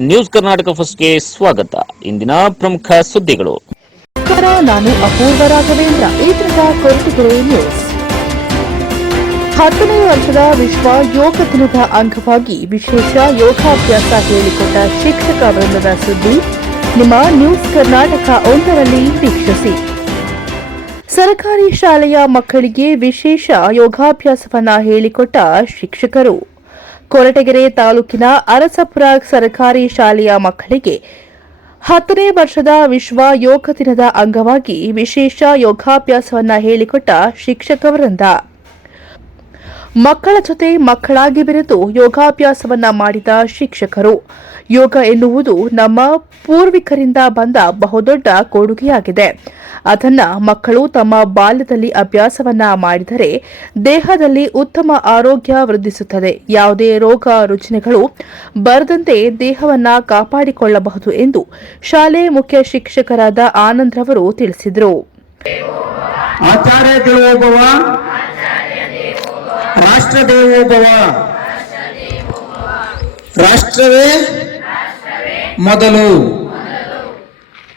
News Karnataka ಫಸ್ಟ್ಗೆ ಸ್ವಾಗತ. ಇಂದಿನ ಪ್ರಮುಖ ಸುದ್ದಿಗಳು. ನಾನು ಅಪೂರ್ವ ರಾಘವೇಂದ್ರ. ನ್ಯೂಸ್. ಹತ್ತನೇ ವರ್ಷದ ವಿಶ್ವ ಯೋಗ ದಿನದ ಅಂಗವಾಗಿ ವಿಶೇಷ ಯೋಗಾಭ್ಯಾಸ ಹೇಳಿಕೊಟ್ಟ ಶಿಕ್ಷಕ ವೃಂದದ ಸುದ್ದಿ. ನಿಮ್ಮ ನ್ಯೂಸ್ ಕರ್ನಾಟಕ ಒಂದರಲ್ಲಿ ವೀಕ್ಷಿಸಿ. ಸರ್ಕಾರಿ ಶಾಲೆಯ ಮಕ್ಕಳಿಗೆ ವಿಶೇಷ ಯೋಗಾಭ್ಯಾಸವನ್ನ ಹೇಳಿಕೊಟ್ಟ ಶಿಕ್ಷಕರು. ಕೊರಟಗೆರೆ ತಾಲೂಕಿನ ಅರಸಪುರ ಸರ್ಕಾರಿ ಶಾಲೆಯ ಮಕ್ಕಳಿಗೆ ಹತ್ತನೇ ವರ್ಷದ ವಿಶ್ವ ಯೋಗ ದಿನದ ಅಂಗವಾಗಿ ವಿಶೇಷ ಯೋಗಾಭ್ಯಾಸವನ್ನ ಹೇಳಿಕೊಟ್ಟ ಶಿಕ್ಷಕ ವೃಂದ. ಮಕ್ಕಳ ಜೊತೆ ಮಕ್ಕಳಾಗಿ ಬೆರೆತು ಯೋಗಾಭ್ಯಾಸವನ್ನ ಮಾಡಿದ ಶಿಕ್ಷಕರು. ಯೋಗ ಎನ್ನುವುದು ನಮ್ಮ ಪೂರ್ವಿಕರಿಂದ ಬಂದ ಬಹುದೊಡ್ಡ ಕೊಡುಗೆಯಾಗಿದೆ. ಅದನ್ನ ಮಕ್ಕಳು ತಮ್ಮ ಬಾಲ್ಯದಲ್ಲಿ ಅಭ್ಯಾಸವನ್ನ ಮಾಡಿದರೆ ದೇಹದಲ್ಲಿ ಉತ್ತಮ ಆರೋಗ್ಯ ವೃದ್ಧಿಸುತ್ತದೆ. ಯಾವುದೇ ರೋಗ ರುಜಿನಗಳು ಬರದಂತೆ ದೇಹವನ್ನ ಕಾಪಾಡಿಕೊಳ್ಳಬಹುದು ಎಂದು ಶಾಲೆ ಮುಖ್ಯ ಶಿಕ್ಷಕರಾದ ಆನಂದ್ ರವರು ತಿಳಿಸಿದರು. ಆಚಾರ್ಯ ರಾಷ್ಟ್ರ ರಾಷ್ಟ್ರವೇ ಮೊದಲು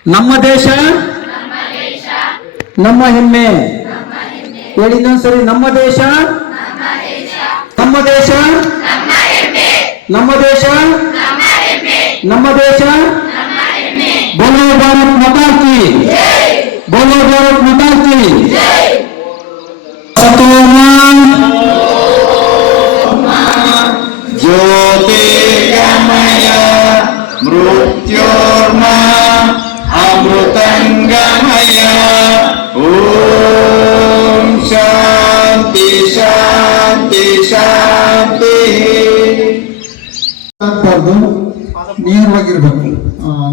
ನಮ್ಮ ದೇಶ ನಮ್ಮ ಹೆಮ್ಮೆ ಹೇಳಿ ಇನ್ನೊಂದ್ಸರಿ ನಮ್ಮ ದೇಶ ನಮ್ಮ ದೇಶ ನಮ್ಮ ದೇಶ ನಮ್ಮ ದೇಶ ಬೋಲೋ ಭಾರತ್ ಮಾತಾ ಕಿ ಬೋಲೋ ಭಾರತ್ ಮಾತಾ ಕಿ ಸತೋಮ ಜ್ಯೋತಿರ್ಗಮಯ ಮೃತ್ಯೋರ್ಮ ಅಮೃತಂಗಮಯ. ಓಂ ಶಾಂತಿ ಶಾಂತಿ ಶಾಂತಿ. ಆಗ್ಬಾರ್ದು ನೇರವಾಗಿರ್ಬೇಕು.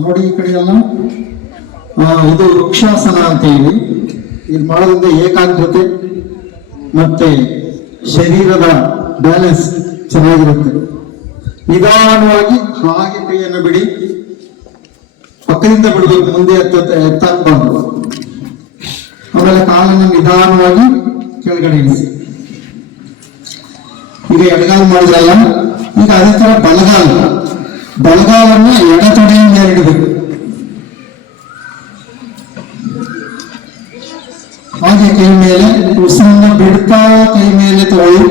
ನೋಡಿ ಈ ಕಡೆ ಎಲ್ಲ ಇದು ವೃಕ್ಷಾಸನ ಅಂತ ಹೇಳಿ. ಇದು ಮಾಡೋದ್ರಿಂದ ಏಕಾಗ್ರತೆ ಮತ್ತೆ ಶರೀರದ ಬ್ಯಾಲೆನ್ಸ್ ಚೆನ್ನಾಗಿರುತ್ತೆ. ನಿಧಾನವಾಗಿ ಹಾಗೆ ಕೈಯನ್ನು ಬಿಡಿ. ಪಕ್ಕದಿಂದ ಬಿಡಬೇಕು, ಮುಂದೆ ಎತ್ತ ಎತ್ತಾಕ್ಬಾರ್ದು ಆಮೇಲೆ ಕಾಲನ್ನು ನಿಧಾನವಾಗಿ ಕೆಳಗಡೆ ಇಳಿಸಿ. ಈಗ ಎಡಗಾಲು ಮಾಡಿದ್ರಲ್ಲ, ಈಗ ಅದೇ ತರ ಬಲಗಾಲ. ಬಲಗಾಲನ್ನು ಎಡತೊಡೆಯಿಂದ ಇಡಬೇಕು ಹಾಗೆ ಕೈ ಮೇಲೆ ಉಸಿರನ್ನ ಬಿಡ್ತಾ ಕೈ ಮೇಲೆ ತಗೊಳ್ಳಿ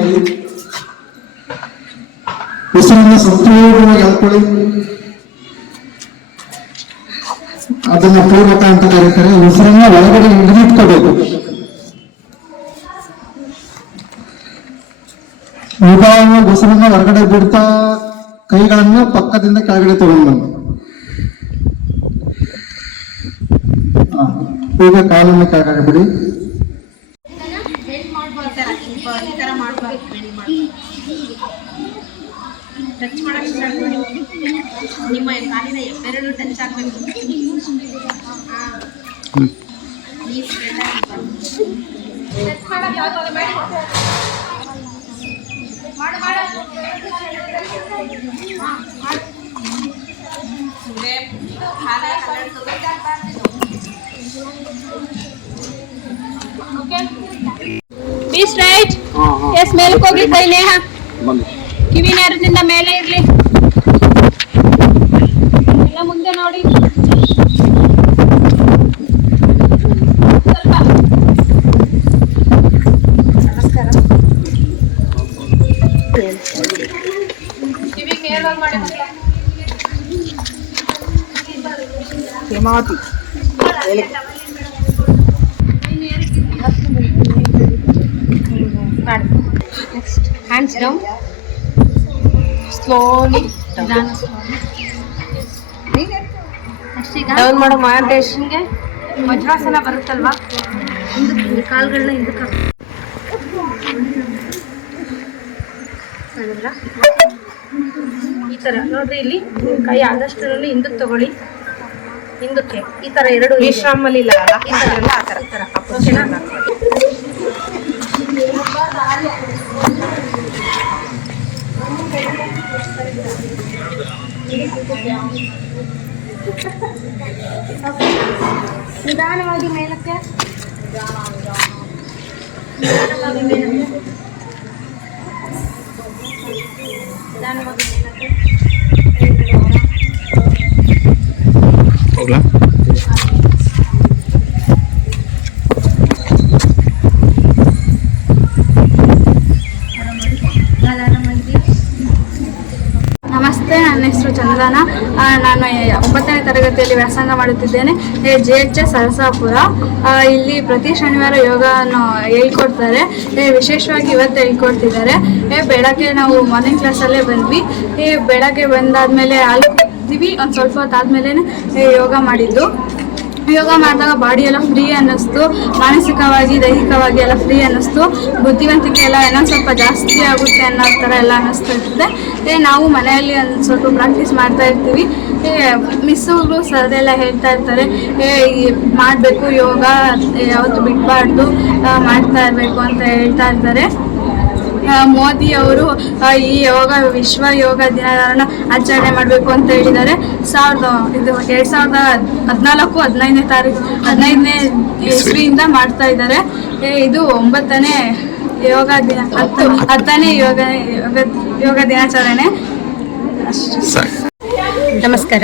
ಸಂಪೂರ್ಣವಾಗಿ ಹಾಕೊಳ್ಳಿ ಅದನ್ನ ಪೂರ್ವಕ ಅಂತ ಕರೀತಾರೆ ಉಸಿರನ್ನ ಒಳಗಡೆ ಹಿಡಿದಿಟ್ಕೋಬೇಕು. ನಿಧಾನವಾಗಿ ಉಸಿರನ್ನ ಹೊರಗಡೆ ಬಿಡ್ತಾ ಕೈಗಳನ್ನು ಪಕ್ಕದಿಂದ ಕೆಳಗಡೆ ತಗೊಂಡು. ಈಗ ಕಾಲನ್ನು ಕೆಳಗಡೆ ಬಿಡಿ. ಈ ತರ ಮಾಡ್ಬಾರ್ದು. ಟಚ್ ಮಾಡಕ್ಕೆ ಸ್ಟಾರ್ಟ್ ಮಾಡಿ ನಿಮ್ಮ ಕಾಲಿನ ಬೆರಳು ಟಚ್ ಆಗಬೇಕು ನೀ ಸ್ಪ್ರೆಡ್ ಆಗಬಾರ್ದು ಟಚ್ ಮಾಡೋದು ಯಾವ್ದು ಮಾಡಿ ಕಿವಿ ನೇರದಿಂದ ಮೇಲೆ ಇರ್ಲಿ. ಎಲ್ಲ ಮುಂದೆ ನೋಡಿ. Next hands down slowly down ಮಾಡೋ ಮಹಾಂತೇಶನ್ಗೆ ವಜ್ರಾಸನ ಬರುತ್ತಲ್ವಾ? ಹಿಂದಕ್ಕೆ ಕಾಲ್ಗಳನ್ನ ಹಿಂದಕ್ಕೆ? ಈ ತರ. ನೋಡ್ರಿ ಇಲ್ಲಿ ಕೈ ಆದಷ್ಟರಲ್ಲಿ ಹಿಂದಕ್ಕೆ ತಗೊಳ್ಳಿ. ಹಿಂದಕ್ಕೆ. ಈ ತರ ಎರಡು ವಿಶ್ರಾಮಲ್ಲಿ ಇಲ್ಲ ಅಲ್ಲ? ಈ ಥರ ಎಲ್ಲ ಆ ತರ. ಈ ತರ ನಿಧಾನವಾಗಿ ಮೇಲಕ್ಕೆ. ನಿಧಾನವಾಗಿ ಮೇಲಕ್ಕೆ. ನಿಧಾನವಾಗಿ ನಾನು ಒಂಬತ್ತನೇ ತರಗತಿಯಲ್ಲಿ ವ್ಯಾಸಂಗ ಮಾಡುತ್ತಿದ್ದೇನೆ. J H S Sarasapura. ಇಲ್ಲಿ ಪ್ರತಿ ಶನಿವಾರ ಯೋಗವನ್ನು ಹೇಳ್ಕೊಡ್ತಾರೆ. ವಿಶೇಷವಾಗಿ ಇವತ್ತು ಹೇಳ್ಕೊಡ್ತಿದ್ದಾರೆ. ಬೆಳಗ್ಗೆ ನಾವು ಮಾರ್ನಿಂಗ್ ಕ್ಲಾಸಲ್ಲೇ ಬಂದ್ವಿ. ಬೆಳಗ್ಗೆ ಬಂದಾದ್ಮೇಲೆ ಹಾಲು ಕುಡಿದ್ವಿ ಒಂದು ಸ್ವಲ್ಪ ಹೊತ್ತಾದ್ಮೇಲೆ ಯೋಗ ಮಾಡಿದ್ದು. ಯೋಗ ಮಾಡಿದಾಗ ಬಾಡಿ ಎಲ್ಲ ಫ್ರೀ ಅನ್ನಿಸ್ತು, ಮಾನಸಿಕವಾಗಿ, ದೈಹಿಕವಾಗಿ ಎಲ್ಲ ಫ್ರೀ ಅನ್ನಿಸ್ತು. ಬುದ್ಧಿವಂತಿಕೆ ಎಲ್ಲ ಏನೋ ಸ್ವಲ್ಪ ಜಾಸ್ತಿ ಆಗುತ್ತೆ ಅನ್ನೋ ಥರ ಎಲ್ಲ ಅನ್ನಿಸ್ತಾ ಇರ್ತದೆ ನಾವು ಮನೆಯಲ್ಲಿ ಒಂದು ಸ್ವಲ್ಪ ಪ್ರಾಕ್ಟೀಸ್ ಮಾಡ್ತಾ ಇರ್ತೀವಿ. ಮಿಸ್ಸುಗಳು ಸರ್ ಎಲ್ಲ ಹೇಳ್ತಾ ಇರ್ತಾರೆ, ಏ ಮಾಡಬೇಕು ಯೋಗ ಯಾವತ್ತು ಬಿಡಬಾರ್ದು ಮಾಡ್ತಾ ಇರಬೇಕು ಅಂತ ಹೇಳ್ತಾ ಇರ್ತಾರೆ. ಮೋದಿ ಅವರು ಈ ಯೋಗ, ವಿಶ್ವ ಯೋಗ ದಿನವನ್ನು ಆಚರಣೆ ಮಾಡಬೇಕು ಅಂತ ಹೇಳಿದ್ದಾರೆ. ಸಾವಿರದ, ಇದು ಎರಡ್ ಸಾವಿರದ ಹದಿನಾಲ್ಕು, ಹದಿನೈದನೇ ತಾರೀಕು ಹದಿನೈದನೇ ಇಸ್ವಿಯಿಂದ ಮಾಡ್ತಾ ಇದ್ದಾರೆ. ಇದು ಒಂಬತ್ತನೇ ಯೋಗ ದಿನ, ಹತ್ತು, ಹತ್ತನೇ ಯೋಗ ಯೋಗ ಯೋಗ ದಿನಾಚರಣೆ. ನಮಸ್ಕಾರ.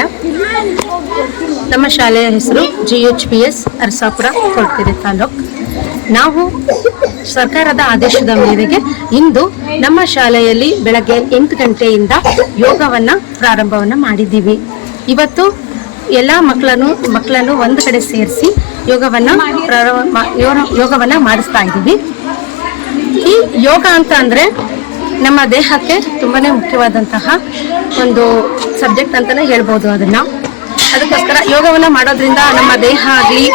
ನಮ್ಮ ಶಾಲೆಯ ಹೆಸರು G H P S Arasapura ಕೊಡ್ತಿರಿ ತಾಲೂಕ್. ನಾವು ಸರ್ಕಾರದ ಆದೇಶದ ಮೇರೆಗೆ ಇಂದು ನಮ್ಮ ಶಾಲೆಯಲ್ಲಿ ಬೆಳಗ್ಗೆ ಎಂಟು ಗಂಟೆಯಿಂದ ಯೋಗವನ್ನ ಪ್ರಾರಂಭವನ್ನ ಮಾಡಿದ್ದೀವಿ. ಇವತ್ತು ಎಲ್ಲ ಮಕ್ಕಳನ್ನು ಮಕ್ಕಳನ್ನು ಒಂದು ಕಡೆ ಸೇರಿಸಿ ಯೋಗವನ್ನ ಯೋಗವನ್ನ ಮಾಡಿಸ್ತಾ ಇದ್ದೀವಿ. ಈ ಯೋಗ ಅಂತ ಅಂದ್ರೆ ನಮ್ಮ ದೇಹಕ್ಕೆ ತುಂಬಾನೇ ಮುಖ್ಯವಾದಂತಹ ಒಂದು ಸಬ್ಜೆಕ್ಟ್ ಅಂತಾನೆ ಹೇಳ್ಬೋದು ಅದನ್ನ. ಅದಕ್ಕೋಸ್ಕರ ಯೋಗವನ್ನ ಮಾಡೋದ್ರಿಂದ ನಮ್ಮ ದೇಹ ಆಗಲಿ,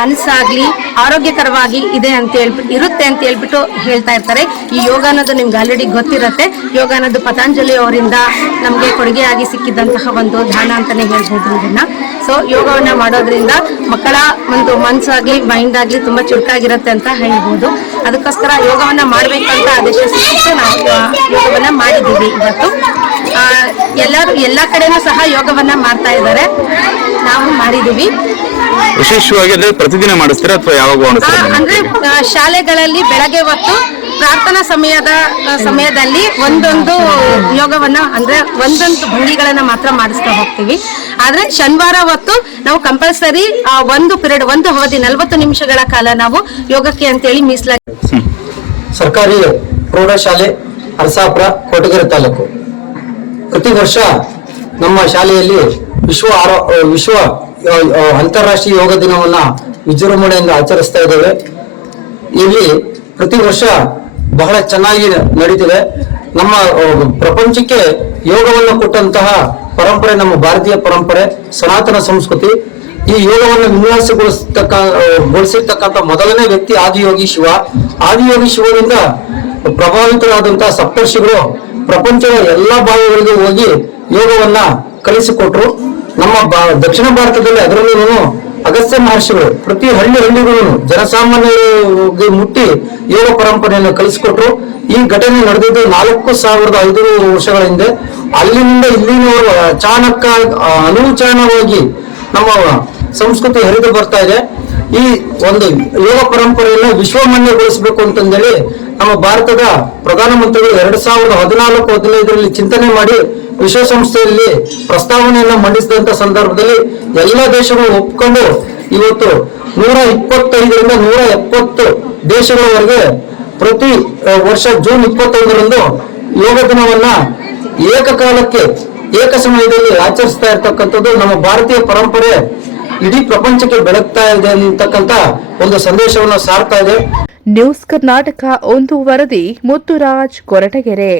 ಮನಸ್ಸಾಗ್ಲಿ ಆರೋಗ್ಯಕರವಾಗಿ ಇದೆ ಅಂತ ಹೇಳ್ಬಿಟ್ಟು ಇರುತ್ತೆ ಅಂತ ಹೇಳ್ಬಿಟ್ಟು ಹೇಳ್ತಾ ಇರ್ತಾರೆ. ಈ ಯೋಗ ಅನ್ನೋದು ನಿಮ್ಗೆ ಆಲ್ರೆಡಿ ಗೊತ್ತಿರತ್ತೆ. ಯೋಗ ಅನ್ನೋದು ಪತಂಜಲಿ ಅವರಿಂದ ನಮಗೆ ಕೊಡುಗೆಯಾಗಿ ಸಿಕ್ಕಿದಂತಹ ಒಂದು ಧ್ಯಾನ ಅಂತಾನೆ ಹೇಳ್ಬೋದು ಇದನ್ನ. ಸೊ ಯೋಗವನ್ನ ಮಾಡೋದ್ರಿಂದ ಮಕ್ಕಳ ಒಂದು ಮನ್ಸಾಗ್ಲಿ ಮೈಂಡ್ ಆಗ್ಲಿ ತುಂಬಾ ಚುರುಕಾಗಿರುತ್ತೆ ಅಂತ ಹೇಳ್ಬೋದು. ಅದಕ್ಕೋಸ್ಕರ ಯೋಗವನ್ನ ಮಾಡ್ಬೇಕು ಅಂತ ಆದೇಶ ಸಿಕ್ಕಿತ್ತು. ನಾವು ಯೋಗವನ್ನ ಮಾಡಿದ್ದೀವಿ ಇವತ್ತು. ಎಲ್ಲರೂ, ಎಲ್ಲ ಕಡೆನೂ ಸಹ ಯೋಗವನ್ನ ಮಾಡ್ತಾ ಇದ್ದಾರೆ. ನಾವು ಮಾಡಿದೀವಿ ವಿಶೇಷವಾಗಿ ಅಂದ್ರೆ ಪ್ರತಿದಿನ ಮಾಡಿಸ್ತೀರಾ ಅಥವಾ ಯಾವಾಗ ಮಾಡಿಸ್ತೀರಾ? ಅಂದ್ರೆ ಆ, ಶಾಲೆಗಳಲ್ಲಿ ಬೆಳಗ್ಗೆ ಹೊತ್ತು ಪ್ರಾರ್ಥನಾ ಸಮಯದ ಆ, ಸಮಯದಲ್ಲಿ ಒಂದೊಂದು ಯೋಗವನ್ನ ಅಂದ್ರೆ ಒಂದೊಂದು ಭಂಗಿಗಳನ್ನ ಮಾತ್ರ ಮಾಡಿಸ್ತಾ ಹೋಗ್ತೀವಿ. ಆದ್ರೆ ಶನಿವಾರ ಹೊತ್ತು ನಾವು ಕಂಪಲ್ಸರಿ ಒಂದು ಪಿರಿಯಡ್ ಒಂದು ಅವಧಿ ನಲವತ್ತು ನಿಮಿಷಗಳ ಕಾಲ ನಾವು ಯೋಗಕ್ಕೆ ಅಂತೇಳಿ ಮೀಸಲಾಗಿ ಸರ್ಕಾರಿ ಪ್ರೌಢಶಾಲೆ ಅರಸಾಪುರ ಕೊಟಗೆರೆ ತಾಲೂಕು. ಪ್ರತಿ ವರ್ಷ ನಮ್ಮ ಶಾಲೆಯಲ್ಲಿ ವಿಶ್ವ ಆರೋ ವಿಶ್ವ ಅಂತಾರಾಷ್ಟ್ರೀಯ ಯೋಗ ದಿನವನ್ನ ವಿಜೃಂಭಣೆಯಿಂದ ಆಚರಿಸ್ತಾ ಇದ್ದೇವೆ. ಇಲ್ಲಿ ಪ್ರತಿ ವರ್ಷ ಬಹಳ ಚೆನ್ನಾಗಿ ನಡೀತಿದೆ. ನಮ್ಮ ಪ್ರಪಂಚಕ್ಕೆ ಯೋಗವನ್ನು ಕೊಟ್ಟಂತಹ ಪರಂಪರೆ ನಮ್ಮ ಭಾರತೀಯ ಪರಂಪರೆ, ಸನಾತನ ಸಂಸ್ಕೃತಿ. ಈ ಯೋಗವನ್ನು ವಿನ್ಯಾಸಗೊಳಿಸ್ತಕ್ಕ ಗೊಳಿಸಿರ್ತಕ್ಕಂಥ ಮೊದಲನೇ ವ್ಯಕ್ತಿ ಆದಿಯೋಗಿ ಶಿವ. ಆದಿಯೋಗಿ ಶಿವನಿಂದ ಪ್ರಭಾವಿತರಾದಂತಹ ಸಪ್ತರ್ಷಿಗಳು ಪ್ರಪಂಚದ ಎಲ್ಲಾ ಭಾಗಗಳಿಗೆ ಹೋಗಿ ಯೋಗವನ್ನ ಕಲಿಸಿಕೊಟ್ರು. ನಮ್ಮ ದಕ್ಷಿಣ ಭಾರತದಲ್ಲಿ ಅದರಲ್ಲೂ ಅಗಸ್ತ್ಯ ಮಹರ್ಷಿಗಳು, ಪ್ರತಿ ಹಳ್ಳಿ ಹಳ್ಳಿಗಳು ಜನಸಾಮಾನ್ಯರಿಗೆ ಮುಟ್ಟಿ ಯೋಗ ಪರಂಪರೆಯನ್ನು ಕಲಿಸಿಕೊಟ್ರು. ಈ ಘಟನೆ ನಡೆದಿದ್ದು ನಾಲ್ಕು ಸಾವಿರದ ಐದುನೂರು ವರ್ಷಗಳ ಹಿಂದೆ. ಅಲ್ಲಿಂದ ಇಲ್ಲಿನವರು ಅನುಚಾನವಾಗಿ ಅನೂಚಾನವಾಗಿ ನಮ್ಮ ಸಂಸ್ಕೃತಿ ಹರಿದು ಬರ್ತಾ ಇದೆ. ಈ ಒಂದು ಯೋಗ ಪರಂಪರೆಯನ್ನು ವಿಶ್ವಮಾನ್ಯಗೊಳಿಸಬೇಕು ಅಂತಂದೇಳಿ ನಮ್ಮ ಭಾರತದ ಪ್ರಧಾನಮಂತ್ರಿಗಳು ಎರಡ್ ಸಾವಿರದ ಹದಿನಾಲ್ಕು, ಹದಿನೈದರಲ್ಲಿ ಚಿಂತನೆ ಮಾಡಿ ವಿಶ್ವಸಂಸ್ಥೆಯಲ್ಲಿ ಪ್ರಸ್ತಾವನೆಯನ್ನ ಮಂಡಿಸಿದಂತ ಸಂದರ್ಭದಲ್ಲಿ ಎಲ್ಲ ದೇಶಗಳು ಒಪ್ಕೊಂಡು ಇವತ್ತು ನೂರ ಇಪ್ಪತ್ತೈದರಿಂದ ನೂರ ಎಪ್ಪತ್ತು ದೇಶಗಳವರೆಗೆ ಪ್ರತಿ ವರ್ಷ ಜೂನ್ ಇಪ್ಪತ್ತೊಂದರಂದು ಯೋಗ ದಿನವನ್ನ ಏಕಕಾಲಕ್ಕೆ, ಏಕ ಸಮಯದಲ್ಲಿ ಆಚರಿಸ್ತಾ ಇರ್ತಕ್ಕಂಥದ್ದು ನಮ್ಮ ಭಾರತೀಯ ಪರಂಪರೆ ಇಡೀ ಪ್ರಪಂಚಕ್ಕೆ ಬೆಳಗ್ತಾ ಇದೆ ಅಂತಕ್ಕಂಥ ಒಂದು ಸಂದೇಶವನ್ನ ಸಾರ್ತಾ ಇದೆ. ನ್ಯೂಸ್ ಕರ್ನಾಟಕ ಒಂದು ವರದಿ ಮುತ್ತುರಾಜ್ ಕೊರಟಗೆರೆ.